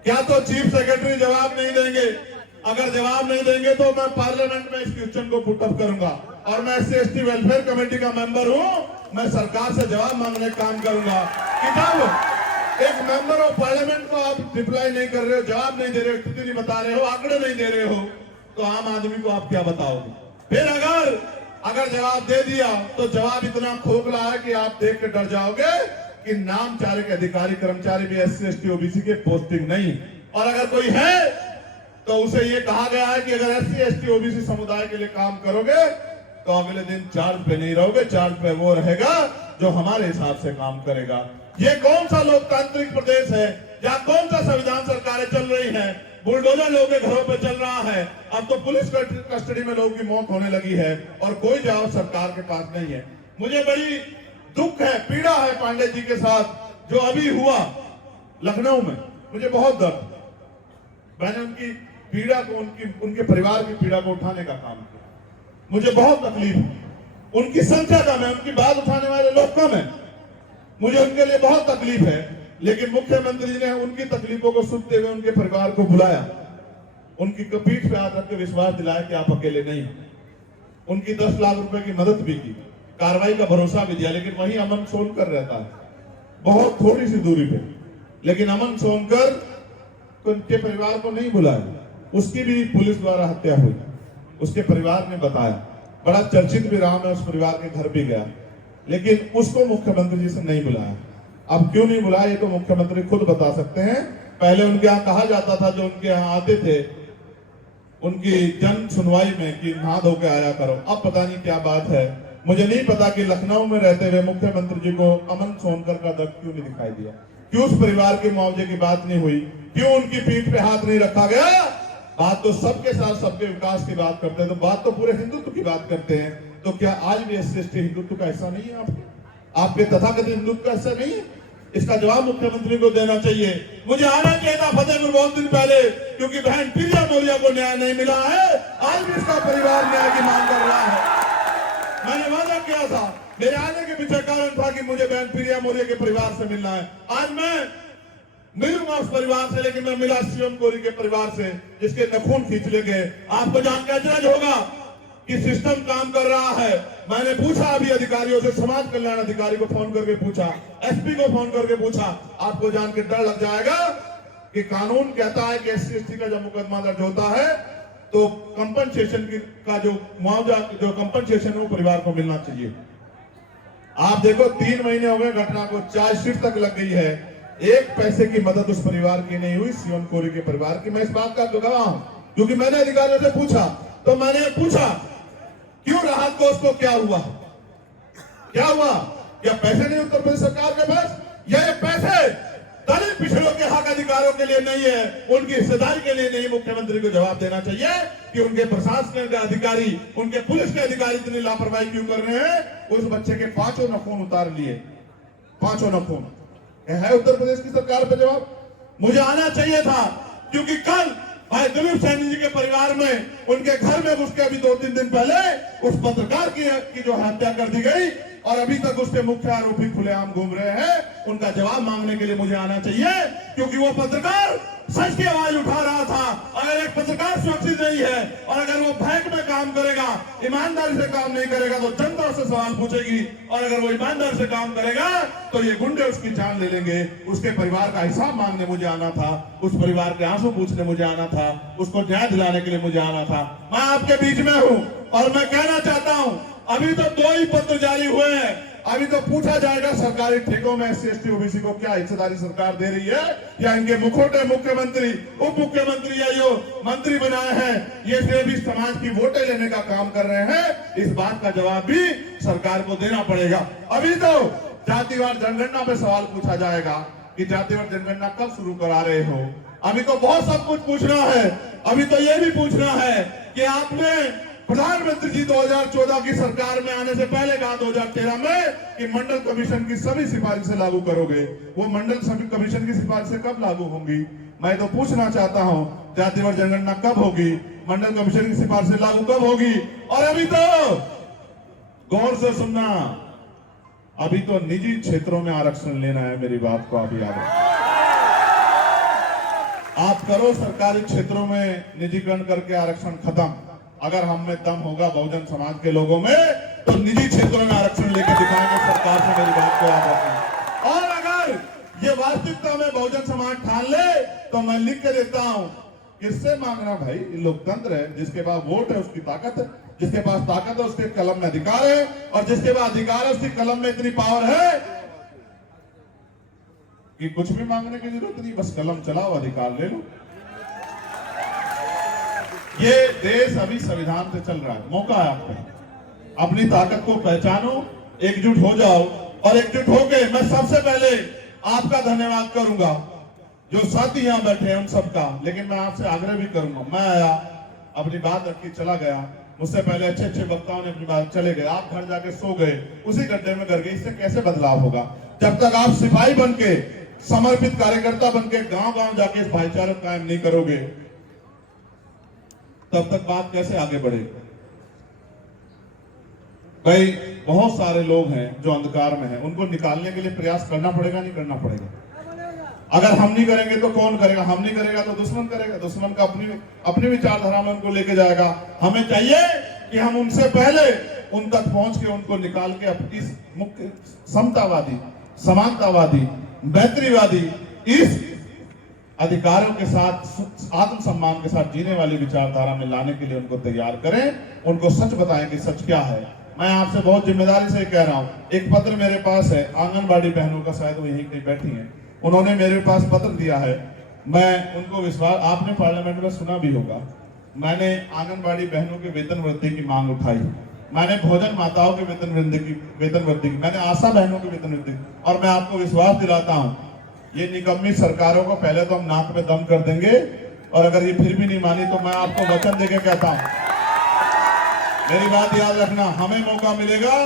क्या तो चीफ सेक्रेटरी जवाब नहीं देंगे? अगर जवाब नहीं देंगे तो मैं पार्लियामेंट में इस क्वेश्चन को पुट अप करूंगा और मैं SC वेलफेयर कमेटी का मेंबर हूं। मैं सरकार से जवाब मांगने का काम करूंगा कि जब एक मेंबर ऑफ पार्लियामेंट को आप रिप्लाई नहीं कर रहे हो, जवाब नहीं दे रहे हो, स्थिति नहीं बता रहे हो, आंकड़े नहीं दे रहे हो, तो आम आदमी को आप क्या बताओगे? फिर अगर जवाब दे दिया तो जवाब इतना खोखला है कि आप देख के डर जाओगे कि नामचारे के अधिकारी कर्मचारी भी SC ST OBC के पोस्टिंग नहीं। और अगर कोई है तो उसे ये कहा गया है कि अगर SC ST OBC समुदाय के लिए काम करोगे तो अगले दिन चार्ज पे नहीं रहोगे, चार्ज पे वो रहेगा जो हमारे हिसाब से काम करेगा। ये कौन सा लोकतांत्रिक प्रदेश है या कौन सा संविधान सरकारें चल रही हैं? बुलडोजर लोगों के घरों पे चल रहा है। अब तो पुलिस कस्टडी में लोगों की मौत होने लगी है और कोई जवाब सरकार के पास नहीं है। मुझे बड़ी दुख है, पीड़ा है पांडे जी के साथ जो अभी हुआ लखनऊ में। मुझे बहुत दर्द, मैंने उनकी पीड़ा को, उनके परिवार की पीड़ा को उठाने का काम किया। मुझे बहुत तकलीफ है, उनकी संख्या कम है, उनकी बात उठाने वाले लोग कम है, मुझे उनके लिए बहुत तकलीफ है। लेकिन मुख्यमंत्री जी ने उनकी तकलीफों को सुनते हुए उनके परिवार को बुलाया, उनकी पीठ पे हाथ रख के विश्वास दिलाया कि आप अकेले नहीं। उनकी 10 लाख रुपए की मदद भी की, कार्रवाई का भरोसा भी दिया। लेकिन वहीं अमन सोनकर रहता है, बहुत थोड़ी सी दूरी पे, लेकिन अमन सोनकर उनके परिवार को नहीं बुलाया। उसकी भी पुलिस द्वारा हत्या हुई, उसके परिवार ने बताया। बड़ा चर्चित भी रहा, मैं उस परिवार के घर भी गया, लेकिन उसको मुख्यमंत्री जी से नहीं बुलाया। अब क्यों नहीं बुलाया ये तो मुख्यमंत्री खुद बता सकते हैं। पहले उनके यहाँ कहा जाता था, जो उनके यहाँ आते थे उनकी जन सुनवाई में, कि नहा धो के आया करो। अब पता नहीं क्या बात है, मुझे नहीं पता कि लखनऊ में रहते हुए मुख्यमंत्री जी को अमन सोनकर का दर्द क्यों नहीं दिखाई दिया, क्यों उस परिवार के मुआवजे की बात नहीं हुई, क्यों उनकी पीठ पे हाथ नहीं रखा गया। बात तो सबके साथ सबके विकास की बात करते हैं, तो बात तो पूरे हिंदुत्व की बात करते हैं। तो क्या आज भी SC ST हिंदुत्व का हिस्सा नहीं है? आपके तथाकथित हिंदुत्व का हिस्सा नहीं है? इसका जवाब मुख्यमंत्री को देना चाहिए। मुझे आना चाहिए था फतेहपुर बहुत दिन पहले, क्योंकि बहन प्रिया मौर्य को न्याय नहीं मिला है। आज भी इसका परिवार न्याय की मांग कर रहा है। मैंने वादा किया था, मेरे आने के पीछे कारण था कि मुझे बहन प्रिया मौर्य के परिवार से मिलना है। आज मैं मिलूंगा उस परिवार से, लेकिन मैं मिला शिवम कोरी के परिवार से, जिसके नखून खींच ले गए। आपको जान के अचरज होगा कि सिस्टम काम कर रहा है। मैंने पूछा अभी अधिकारियों से, समाज कल्याण अधिकारी को फोन करके पूछा, SP को फोन करके पूछा। आपको जान के डर लग जाएगा कि कानून कहता है कि SC ST का जब मुकदमा दर्ज होता है तो कंपनसेशन का जो मुआवजा, जो कंपनसेशन है वो परिवार को मिलना चाहिए। आप देखो 3 महीने हो गए घटना को, चार्जशीट तक लग गई है, 1 पैसे की मदद उस परिवार की नहीं हुई, शिवम कोरी के परिवार की। मैं इस बात का गवाह हूं, क्योंकि मैंने अधिकारियों से पूछा, तो मैंने पूछा क्यों राहत कोष को क्या हुआ, क्या हुआ? क्या पैसे नहीं उत्तर प्रदेश सरकार के पास? या ये पैसे दलित पिछड़ों के हक अधिकारों के लिए नहीं है, उनकी हिस्सेदारी के लिए नहीं? मुख्यमंत्री को जवाब देना चाहिए कि उनके प्रशासन के अधिकारी, उनके पुलिस के अधिकारी इतनी लापरवाही क्यों कर रहे हैं। उस बच्चे के 5 नखून उतार लिए, 5 नखून है उत्तर प्रदेश की सरकार पे जवाब। मुझे आना चाहिए था, क्योंकि कल भाई दिलीप सैनी जी के परिवार में उनके घर में घुस के अभी 2-3 दिन पहले उस पत्रकार की जो हत्या कर दी गई और अभी तक उसके मुख्य आरोपी खुलेआम घूम रहे हैं। उनका जवाब मांगने के लिए मुझे आना चाहिए, क्योंकि वो पत्रकार सच की आवाज उठा रहा था। अगर एक पत्रकार सुरक्षित नहीं है और अगर वो बैंक में काम करेगा, ईमानदारी से काम नहीं करेगा तो जनता उससे सवाल पूछेगी, और अगर वो ईमानदारी से काम करेगा तो ये गुंडे उसकी जान ले लेंगे। उसके परिवार का हिसाब मांगने मुझे आना था, उस परिवार के आंसू पूछने मुझे आना था, उसको न्याय दिलाने के लिए मुझे आना था। मैं आपके बीच में हूं और मैं कहना चाहता हूं, अभी तो 2 ही पत्र जारी हुए हैं। अभी तो पूछा जाएगा सरकारी ठेकों में SC ST OBC को क्या हिस्सेदारी सरकार दे रही है, या इनके मुखोटे मुख्यमंत्री उप मुख्यमंत्री या जो मंत्री बनाए हैं ये सिर्फ इस समाज की वोटें लेने का काम कर रहे हैं। इस बात का जवाब भी सरकार को देना पड़ेगा। अभी तो जातिवार जनगणना पे सवाल पूछा जाएगा कि जातिवार जनगणना कब शुरू करा रहे हो। अभी तो बहुत सब कुछ पूछना है। अभी तो ये भी पूछना है कि आपने प्रधानमंत्री जी 2014 की सरकार में आने से पहले कहा 2013 में कि मंडल कमीशन की सभी सिफारिशें लागू करोगे। वो मंडल कमीशन की सिफारिशें कब लागू होंगी? मैं तो पूछना चाहता हूं, जातिवार जनगणना कब होगी, मंडल कमीशन की सिफारिशें लागू कब होगी? और अभी तो गौर से सुनना, अभी तो निजी क्षेत्रों में आरक्षण लेना है। मेरी बात को आप याद रखें। आप करो सरकारी क्षेत्रों में निजीकरण करके आरक्षण खत्म। अगर हम में दम होगा बहुजन समाज के लोगों में तो निजी क्षेत्रों में आरक्षण लेके दिखाएंगे सरकार से। मेरी बात को याद रखें। और अगर ये वास्तविकता में बहुजन समाज ठान ले तो मैं लिख के देता हूं, किससे मांगना भाई? लोकतंत्र है, जिसके पास वोट है उसकी ताकत है, जिसके पास ताकत है उसके कलम में अधिकार है, और जिसके पास अधिकार है उसकी कलम में इतनी पावर है कि कुछ भी मांगने की जरूरत नहीं, बस कलम चलाओ, अधिकार ले लो। ये देश अभी संविधान से चल रहा है। मौका है आपको, अपनी ताकत को पहचानो, एकजुट हो जाओ, और एकजुट होके मैं सबसे पहले आपका धन्यवाद करूंगा जो साथी यहां बैठे हैं उन सबका। लेकिन मैं आपसे आग्रह भी करूंगा, मैं आया, अपनी बात रख के चला गया, मुझसे पहले अच्छे अच्छे वक्ताओं ने अपनी बात चले गए, आप घर जाके सो गए, उसी गड्ढे में गिर गए। इससे कैसे बदलाव होगा? जब तक आप सिपाही बन के, समर्पित कार्यकर्ता बन के गांव गांव जाके इस भाईचारा कायम नहीं करोगे, तब तक बात कैसे आगे बढ़ेगी? भाई बहुत सारे लोग हैं जो अंधकार में हैं, उनको निकालने के लिए प्रयास करना पड़ेगा, नहीं करना पड़ेगा? अगर हम नहीं करेंगे तो कौन करेगा? हम नहीं करेगा तो दुश्मन करेगा। दुश्मन का अपनी विचारधारा में उनको लेके जाएगा। हमें चाहिए कि हम उनसे पहले उन तक पहुंच के उनको निकाल के अपनी मुख्य समतावादी, समानतावादी, मैत्रीवादी, इस अधिकारों के साथ, आत्मसम्मान के साथ जीने वाली विचारधारा में लाने के लिए उनको तैयार करें, उनको सच बताएं कि सच क्या है। मैं आपसे बहुत जिम्मेदारी से कह रहा हूं, एक पत्र मेरे पास है आंगनबाड़ी बहनों का, शायद वो यहीं कहीं बैठी हैं, उन्होंने मेरे पास पत्र दिया है। मैं उनको विश्वास, आपने पार्लियामेंट में सुना भी होगा, मैंने आंगनबाड़ी बहनों के वेतन वृद्धि की मांग उठाई, मैंने भोजन माताओं के वेतन वृद्धि की, मैंने आशा बहनों के वेतन वृद्धि, और मैं आपको विश्वास दिलाता हूं ये निकम्मी सरकारों को पहले तो हम नाक में दम कर देंगे, और अगर ये फिर भी नहीं मानी तो मैं आपको वचन देके कहता हूं, मेरी बात याद रखना, हमें मौका मिलेगा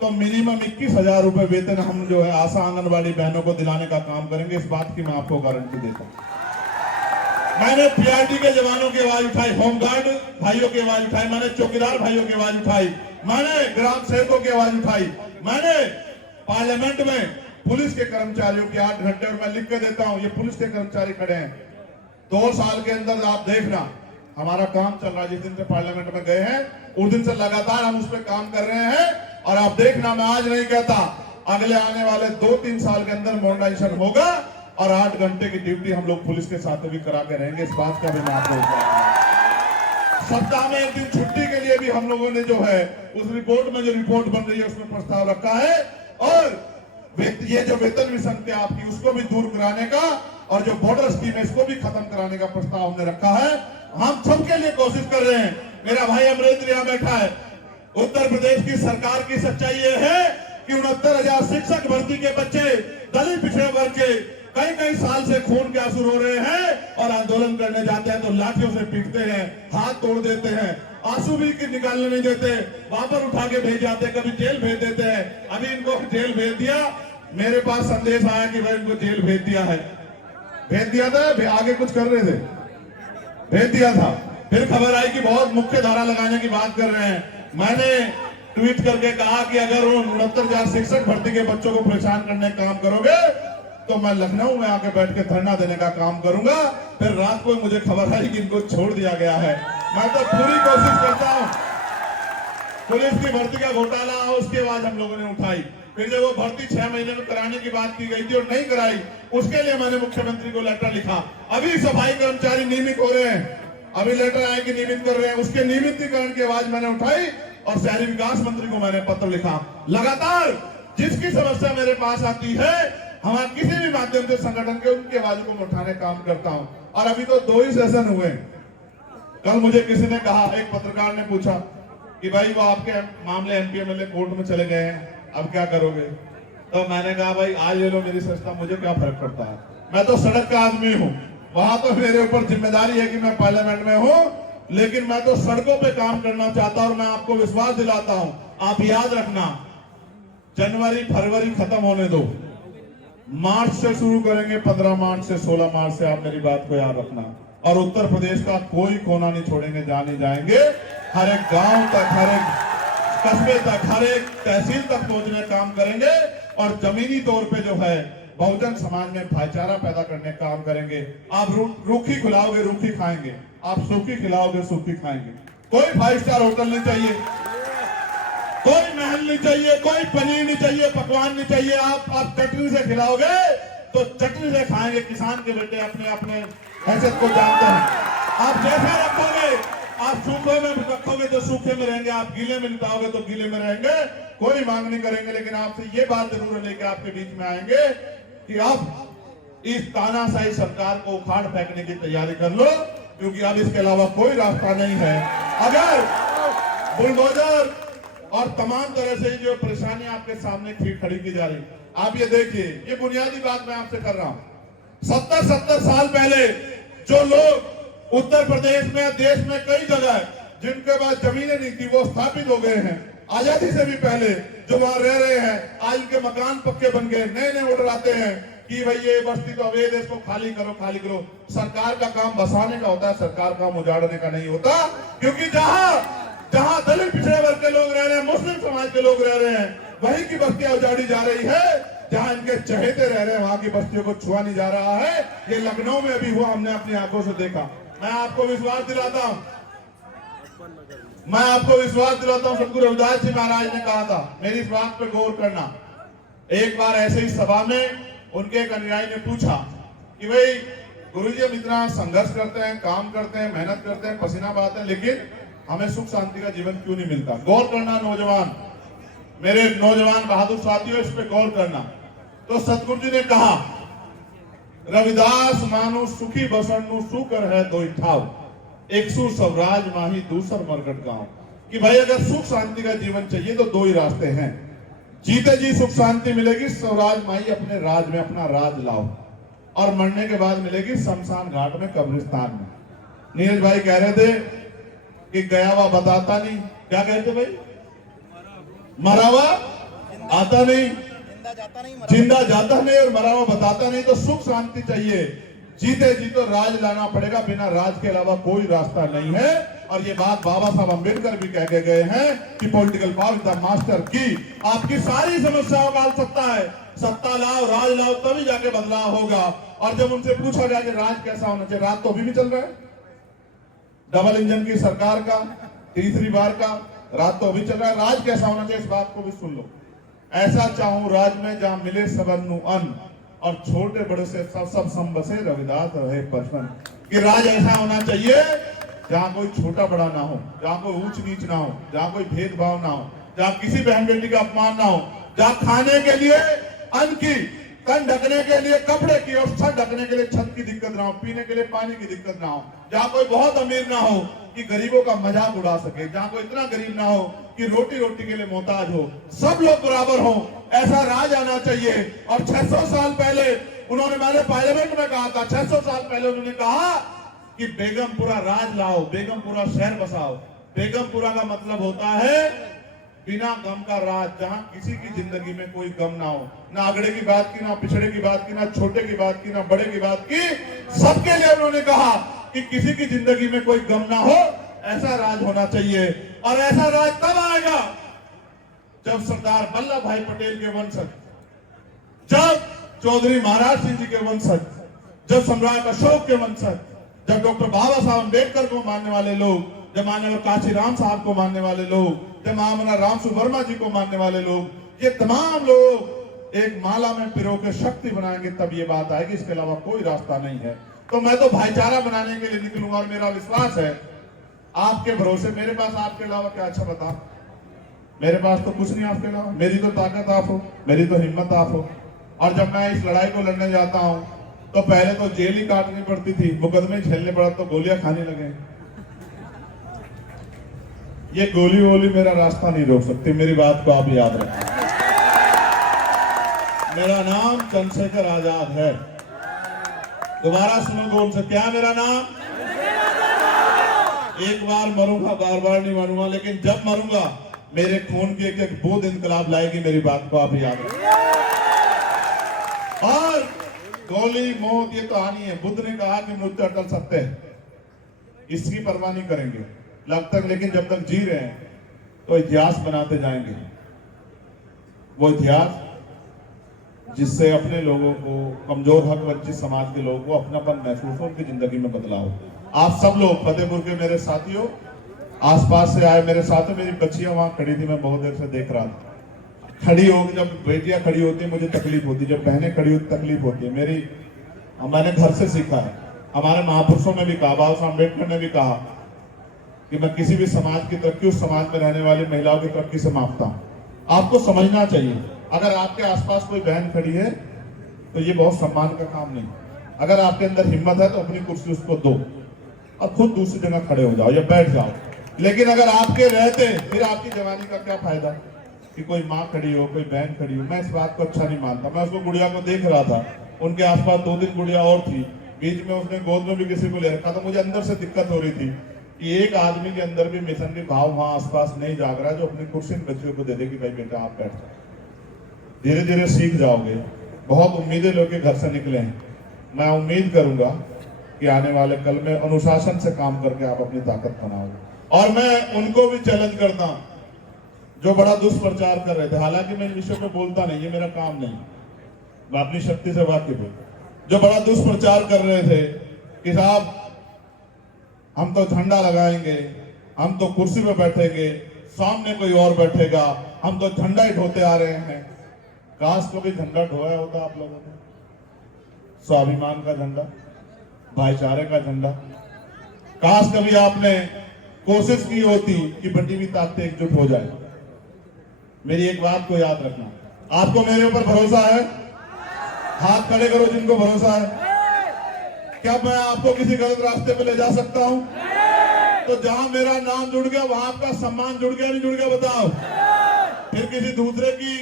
तो मिनिमम 21,000 रुपए वेतन हम जो है आशा आंगनबाड़ी बहनों को दिलाने का काम करेंगे। इस बात की मैं आपको गारंटी देता हूं। मैंने PRT के जवानों की आवाज उठाई, होमगार्ड भाइयों की आवाज उठाई, मैंने चौकीदार भाइयों की आवाज उठाई, मैंने ग्राम सेवकों की आवाज उठाई, मैंने पार्लियामेंट में पुलिस के कर्मचारियों के 8 घंटे, और मैं लिख के देता हूं, ये पुलिस के कर्मचारी खड़े हैं, 2 साल के अंदर आप देखना हमारा काम चल रहा है। जिस दिन से पार्लियामेंट में गए हैं उस दिन से लगातार हम उस पर काम कर रहे हैं, और आप देखना, मैं आज नहीं कहता, अगले आने वाले 2-3 साल के अंदर मॉडर्नाइजेशन होगा, और 8 घंटे की ड्यूटी हम लोग पुलिस के साथ भी करा के रहेंगे। इस बात का भी मैं आपको सप्ताह में 1 दिन छुट्टी के लिए भी हम लोगों ने जो है उस रिपोर्ट में, जो रिपोर्ट बन रही है उसमें प्रस्ताव रखा है, और ये जो वेतन मिशन थे आपकी उसको भी दूर कराने का, और जो बॉर्डर स्कीम है इसको भी खत्म कराने का प्रस्ताव हमने रखा है। हम सबके लिए कोशिश कर रहे हैं। मेरा भाई अमरेंद्र यहां बैठा है। उत्तर प्रदेश की सरकार की सच्चाई ये है कि 69,000 शिक्षक भर्ती के बच्चे दलित पिछड़े वर्ग के कई साल से खून के आंसू रो रहे हैं, और आंदोलन करने जाते हैं तो लाठियों से पीटते हैं, हाथ तोड़ देते हैं, आंसू भी निकालने नहीं देते, वहां पर उठा के भेज जाते हैं, कभी जेल भेज देते हैं। अभी इनको जेल भेज दिया, मेरे पास संदेश आया कि भाई इनको जेल भेज दिया है, भेज दिया था, आगे कुछ कर रहे थे, भेज दिया था। फिर खबर आई कि बहुत मुख्य धारा लगाने की बात कर रहे हैं। मैंने ट्वीट करके कहा कि अगर वो 69,000 शिक्षक भर्ती के बच्चों को परेशान करने का काम करोगे तो मैं लखनऊ में आके बैठ के धरना देने का काम करूंगा। फिर रात को मुझे खबर आई कि इनको छोड़ दिया गया है। मैं तो पूरी कोशिश करता हूं। पुलिस की भर्ती का घोटाला उसके बाद हम लोगों ने उठाई। फिर जब वो भर्ती 6 महीने में कराने की बात की गई थी और नहीं कराई, उसके लिए मैंने मुख्यमंत्री को लेटर लिखा। अभी सफाई कर्मचारी नियमित हो रहे हैं, अभी लेटर आए कि नियमित कर रहे हैं, उसके नियमितीकरण की आवाज मैंने उठाई और शहरी विकास मंत्री को मैंने पत्र लिखा। लगातार जिसकी समस्या मेरे पास आती है, हमारे किसी भी माध्यम से संगठन के उनकी आवाज को मैं उठाने काम करता हूं। और अभी तो 2 ही सेशन हुए। कल मुझे किसी ने कहा, एक पत्रकार ने पूछा कि भाई वो आपके मामले एमपी एमएलए कोर्ट में चले गए हैं, अब क्या करोगे? तो मैंने कहा भाई आज ले लो मेरी संस्था, मुझे क्या फर्क पड़ता है, मैं तो सड़क का आदमी हूं। वहां तो मेरे ऊपर जिम्मेदारी है कि मैं पार्लियामेंट में हूं, लेकिन मैं तो सड़कों पे काम करना चाहता हूं। और मैं आपको विश्वास दिलाता हूं, आप याद रखना, जनवरी फरवरी खत्म होने दो, मार्च से शुरू करेंगे, 15 मार्च से 16 मार्च से। आप मेरी बात को याद रखना। और उत्तर प्रदेश का कोई कोना नहीं छोड़ेंगे, जाने जाएंगे, हर एक गांव तक, हर एक कस्बे तक, हर एक तहसील तक पहुंचने काम करेंगे। और जमीनी तौर पे जो है बहुजन समाज में भाईचारा पैदा करने का काम करेंगे। आप रूखी खिलाओगे रूखी खाएंगे, आप सूखी खिलाओगे सूखी खाएंगे। कोई 5 स्टार होटल नहीं चाहिए, कोई महल नहीं चाहिए, कोई पनीर नहीं चाहिए, पकवान नहीं चाहिए। आप चटनी से खिलाओगे तो चटनी से खाएंगे। किसान के बेटे अपने अपने हैसियत को जानते हैं। आप जैसे रखोगे, आप सूखे में रखोगे तो सूखे में रहेंगे, आप गीले में निपटाओगे तो गीले में रहेंगे। कोई मांग नहीं करेंगे, लेकिन आपसे ये बात जरूर लेके आपके बीच में आएंगे कि अब इस तानाशाही सरकार को उखाड़ फेंकने की तैयारी कर लो, क्योंकि अब इसके अलावा कोई रास्ता नहीं है। अगर बुलडोजर और तमाम तरह से जो परेशानियां आपके सामने खड़ी की जा रही, आप ये देखिए, ये बुनियादी बात मैं आपसे कर रहा हूं। 70 साल पहले जो लोग उत्तर प्रदेश में, देश में कई जगह जिनके पास जमीनें नहीं थी, वो स्थापित हो गए हैं। आजादी से भी पहले जो वहां रह रहे हैं, आज के मकान पक्के बन गए। नए नए ऑर्डर आते हैं कि भाई ये बस्ती तो अवैध है, इसको खाली करो, खाली करो। सरकार का काम बसाने का होता है, सरकार का काम उजाड़ने का नहीं होता। क्योंकि जहां दलित पिछड़े वर्ग के लोग रह रहे हैं, मुस्लिम समाज के लोग रह रहे हैं, वहीं की बस्तियां उजाड़ी जा रही है। जहां इनके चहेते रह रहे हैं, वहां की बस्तियों को छुआ नहीं जा रहा है। ये लखनऊ में अभी हुआ, हमने अपनी आंखों से देखा। मैं आपको विश्वास दिलाता हूं, सतगुरु रविदास जी महाराज ने कहा था, मेरी इस बात पे गौर करना। एक बार ऐसे ही सभा में उनके एक अनुयायी ने पूछा कि भाई गुरुजी हम इतना संघर्ष करते हैं, काम करते हैं, मेहनत करते हैं, पसीना बहाते हैं, लेकिन हमें सुख शांति का जीवन क्यों नहीं मिलता? गौर करना नौजवान, मेरे नौजवान बहादुर साथियों, इस पे गौर करना। तो सतगुरु जी ने कहा, रविदास मानु सुखी बसनु सुकर है दो ठाव, एक सु स्वराज माही दूसर मरकट गांव। कि भाई अगर सुख शांति का जीवन चाहिए तो 2 ही रास्ते हैं। जीते जी सुख शांति मिलेगी, स्वराज माही अपने राज में अपना राज लाओ, और मरने के बाद मिलेगी शमशान घाट में, कब्रिस्तान में। नीरज भाई कह रहे थे कि गया हुआ बताता नहीं, क्या कहते भाई, मरा हुआ आता नहीं, जिंदा जाता नहीं, और मरा हुआ बताता नहीं। तो सुख शांति चाहिए, जीते जी तो राज लाना पड़ेगा, बिना राज के अलावा कोई रास्ता नहीं है। और ये बात बाबा साहब अम्बेडकर भी कह के गए हैं कि पॉलिटिकल पावर द मास्टर की। आपकी सारी समस्याओं का हल सकता है, सत्ता लाओ, राज लाओ, तभी जाके बदलाव होगा। और जब उनसे पूछा गया कि राज कैसा होना चाहिए, राज तो अभी भी चल रहा है, डबल इंजन की सरकार का, तीसरी बार का राज तो अभी चल रहा है। राज कैसा होना चाहिए, इस बात को भी सुन लो। ऐसा चाहूं राज में जहां मिले सबनु अन्न, और छोटे बड़े से सब संबसे रविदास रहे बचपन। कि राज ऐसा होना चाहिए जहां कोई छोटा बड़ा ना हो, जहां कोई ऊंच नीच ना हो, जहां कोई भेदभाव ना हो, जहां किसी बहन बेटी का अपमान ना हो, जहां खाने के लिए अन्न की, तन ढकने के लिए कपड़े की, और छत ढकने के लिए छत की दिक्कत ना हो, पीने के लिए पानी की दिक्कत ना हो, जहां कोई बहुत अमीर ना हो कि गरीबों का मजाक उड़ा सके, जहां कोई इतना गरीब ना हो कि रोटी रोटी के लिए मोहताज हो, सब लोग बराबर हो, ऐसा राज आना चाहिए। और 600 साल पहले उन्होंने, मैंने पार्लियामेंट में कहा था, 600 साल पहले उन्होंने कहा कि बेगमपुरा राज लाओ, बेगमपुरा शहर बसाओ। बेगमपुरा का मतलब होता है बिना गम का राज, जहां किसी की जिंदगी में कोई गम ना हो, ना आगड़े की बात की, ना पिछड़े की बात की, ना छोटे की बात की, ना बड़े की बात की, सबके लिए उन्होंने कहा कि किसी की जिंदगी में कोई गम ना हो, ऐसा राज होना चाहिए। और ऐसा राज तब आएगा जब सरदार वल्लभ भाई पटेल के वंशज, जब चौधरी महाराज सिंह जी के वंशज, जब सम्राट अशोक के वंशज, जब डॉक्टर बाबा साहब अम्बेडकर को मानने वाले लोग, जब माननीय काशीराम साहब को मानने वाले लोग, जब महामना राम सुवर्मा जी को मानने वाले लोग, ये तमाम लोग एक माला में पिरो के शक्ति बनाएंगे, तब ये बात आएगी। इसके अलावा कोई रास्ता नहीं है। तो मैं तो भाईचारा बनाने के लिए निकलूंगा और मेरा विश्वास है आपके भरोसे। मेरे पास आपके अलावा क्या अच्छा बता, मेरे पास तो कुछ नहीं आपके अलावा। मेरी तो ताकत आप हो, मेरी तो हिम्मत आप हो। और जब मैं इस लड़ाई को लड़ने जाता हूं तो पहले तो जेल ही काटनी पड़ती थी, मुकदमे झेलने पड़ा, तो गोलियां खाने लगे। ये गोली वोली मेरा रास्ता नहीं रोक सकती, मेरी बात को आप याद रखें। मेरा नाम चंद्रशेखर आजाद है। दोबारा सुनो गौर से, क्या मेरा नाम? एक बार मरूंगा, बार बार नहीं मरूंगा, लेकिन जब मरूंगा मेरे खून की एक एक बूंद इंकलाब लाएगी, मेरी बात को आप याद रखें। और गोली मौत ये तो आनी है। बुद्ध ने कहा कि मृत्यु अटल सत्य है, इसकी परवाह नहीं करेंगे जब तक, लेकिन जब तक जी रहे हैं तो इतिहास बनाते जाएंगे। वो इतिहास जिससे अपने लोगों को, कमजोर हक वंचित समाज के लोगों को अपनापन महसूस हो, उनकी जिंदगी में बदलाव। आप सब लोग फतेहपुर के मेरे साथियों, आसपास से आए मेरे साथी, मेरी बच्चियां वहां खड़ी थी, मैं बहुत देर से देख रहा था। खड़ी होगी, जब बेटियां खड़ी होती है मुझे तकलीफ होती है, जब बहनें खड़ी होती तकलीफ होती है। मैंने घर से सीखा है। हमारे महापुरुषों ने भी कहा, बाबा साहब अम्बेडकर ने भी कहा कि मैं किसी भी समाज की तरक्की उस समाज में रहने वाली महिलाओं की तरक्की से मापता हूं। आपको समझना चाहिए, अगर आपके आसपास कोई बहन खड़ी है तो ये बहुत सम्मान का काम नहीं। अगर आपके अंदर हिम्मत है तो अपनी कुर्सी उसको दो और खुद दूसरी जगह खड़े हो जाओ या बैठ जाओ। लेकिन अगर आपके रहते फिर आपकी जवानी का क्या फायदा कि कोई माँ खड़ी हो, कोई बहन खड़ी हो। मैं इस बात को अच्छा नहीं मानता। मैं उसको गुड़िया को देख रहा था, उनके आसपास 2-3 गुड़िया और थी, बीच में उसने गोद में भी किसी को ले रखा था। मुझे अंदर से दिक्कत हो रही थी कि एक आदमी के अंदर भी मिशन के भाव वहां आसपास नहीं जाग रहा, जो अपनी कुर्सी बच्चों को दे दे कि भाई बेटा आप बैठ जाओ, धीरे धीरे सीख जाओगे। बहुत उम्मीदें लेके घर से निकले हैं। मैं उम्मीद करूंगा कि आने वाले कल में अनुशासन से काम करके आप अपनी ताकत बनाओगे। और मैं उनको भी चैलेंज करता हूं जो बड़ा दुष्प्रचार कर रहे थे। हालांकि मैं इन विषयों पे बोलता नहीं, ये मेरा काम नहीं, मैं अपनी शक्ति से वाकिफ हूं। जो बड़ा दुष्प्रचार कर रहे थे कि साहब हम तो झंडा लगाएंगे, हम तो कुर्सी पे बैठेंगे, सामने कोई और बैठेगा, हम तो झंडा ही ढोते आ रहे हैं। काश कभी झंडा ढोया होता आप लोगों ने, स्वाभिमान का झंडा, भाईचारे का झंडा। काश कभी आपने कोशिश की होती कि बटी हुई ताकतें एकजुट हो जाए। मेरी एक बात को याद रखना, आपको मेरे ऊपर भरोसा है? हाथ खड़े करो जिनको भरोसा है। क्या मैं आपको किसी गलत रास्ते पे ले जा सकता हूं? तो जहां मेरा नाम जुड़ गया वहां आपका सम्मान जुड़ गया, नहीं जुड़ गया बताओ? फिर किसी दूसरे की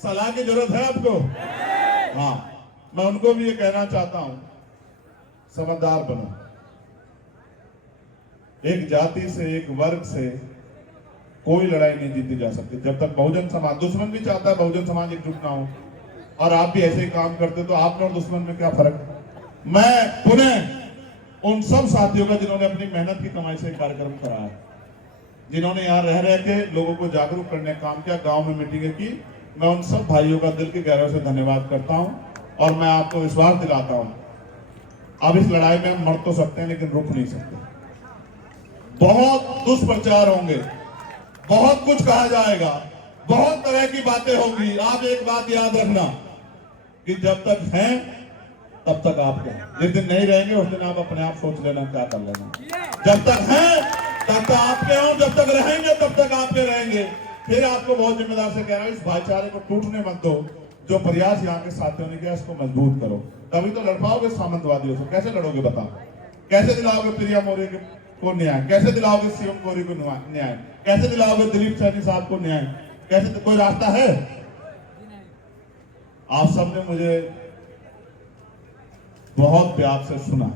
सलाह की जरूरत है आपको? हाँ, मैं उनको भी ये कहना चाहता हूं, समझदार बनो। एक जाति से, एक वर्ग से कोई लड़ाई नहीं जीती जा सकती जब तक बहुजन समाज, दुश्मन भी चाहता है बहुजन समाज एकजुट ना हो, और आप भी ऐसे ही काम करते तो आप और दुश्मन में क्या फर्क? मैं पुनः उन सब साथियों का जिन्होंने अपनी मेहनत की कमाई से कार्यक्रम कराया, जिन्होंने यहाँ रह रह के लोगों को जागरूक करने का काम किया, गांव में मीटिंगें की, मैं उन सब भाइयों का दिल की गहराई से धन्यवाद करता हूं। और मैं आपको विश्वास दिलाता हूं, अब इस लड़ाई में हम मर तो सकते हैं लेकिन रुक नहीं सकते। बहुत दुष्प्रचार होंगे, बहुत कुछ कहा जाएगा, बहुत तरह की बातें होगी। आप एक बात याद रखना कि जब तक हैं तब तक आप हैं, जिस दिन नहीं रहेंगे उस दिन आप अपने आप सोच लेना क्या कर लेना। जब तक हैं तब तक आपके हो, जब तक रहेंगे तब तक आपके रहेंगे। फिर आपको बहुत जिम्मेदार से कह रहा हूं, इस भाईचारे को टूटने मत दो। जो प्रयास यहाँ के साथियों ने किया उसको मजबूत करो, तभी तो लड़ पाओगे सामंतवादियों से। कैसे लड़ोगे बताओ? कैसे दिलाओगे प्रिया मौर्य को न्याय? कैसे दिलाओगे शिवम कोरी को न्याय? कैसे दिलाओगे दिलीप सैनी साहब को न्याय? कैसे? कोई रास्ता है? आप सबने मुझे बहुत प्यार से सुना,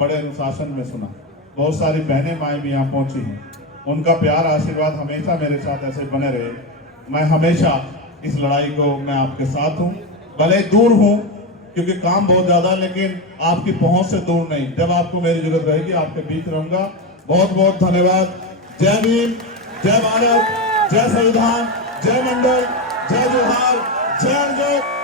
बड़े अनुशासन में सुना। बहुत सारी बहनें माएँ भी यहाँ पहुंची हैं, उनका प्यार आशीर्वाद हमेशा मेरे साथ ऐसे बने रहे। मैं हमेशा इस लड़ाई को, मैं आपके साथ हूं, भले दूर हूं क्योंकि काम बहुत ज्यादा है, लेकिन आपकी पहुंच से दूर नहीं। जब आपको मेरी जरूरत रहेगी आपके बीच रहूंगा। बहुत बहुत धन्यवाद। जय भीम, जय भारत, जय संविधान, जय मंडल, जय जोहार, जय जय।